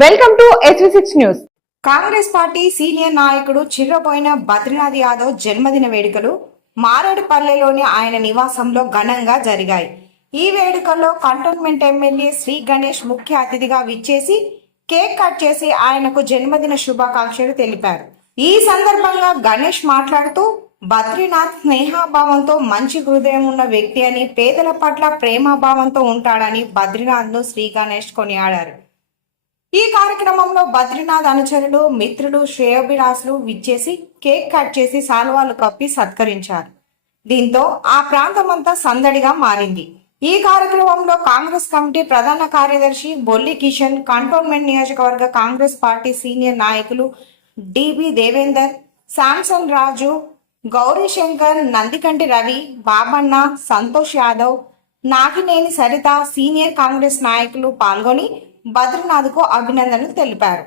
Welcome to SV6 news. Congress party senior నాయకుడు చిర్రబోయిన బద్రీనాథ్ యాదవ్ జన్మదిన వేడుకలు మారేడుపల్లెలోని ఆయన నివాసంలో ఘనంగా జరిగాయి. ఈ వేడుకల్లో కంటోన్మెంట్ ఎమ్మెల్యే శ్రీ గణేష్ ముఖ్య అతిథిగా విచ్చేసి కేక్ కట్ చేసి ఆయనకు జన్మదిన శుభాకాంక్షలు తెలిపారు. ఈ సందర్భంగా గణేష్ మాట్లాడుతూ బద్రీనాథ్ స్నేహభావంతో మంచి హృదయం ఉన్న వ్యక్తి అని, పేదల పట్ల ప్రేమభావంతో ఉంటాడని బద్రీనాథ్ను శ్రీ గణేష్ కొనియాడారు. ఈ కార్యక్రమంలో బద్రీనాథ్ అనుచరులు, మిత్రులు, శ్రేయోభిలాషులు విచ్చేసి కేక్ కట్ చేసి శాలువాలు కప్పి సత్కరించారు. దీంతో ఆ ప్రాంతమంతా సందడిగా మారింది. ఈ కార్యక్రమంలో కాంగ్రెస్ కమిటీ ప్రధాన కార్యదర్శి బొల్లి కిషన్, కంటోన్మెంట్ నియోజకవర్గ కాంగ్రెస్ పార్టీ సీనియర్ నాయకులు డిబి దేవేందర్, శాంసన్ రాజు, గౌరీశంకర్, నందికంటి రవి, బాబన్న, సంతోష్ యాదవ్, నాగినేని సరిత, సీనియర్ కాంగ్రెస్ నాయకులు పాల్గొని బద్రీనాథ్కు అభినందనలు తెలిపారు.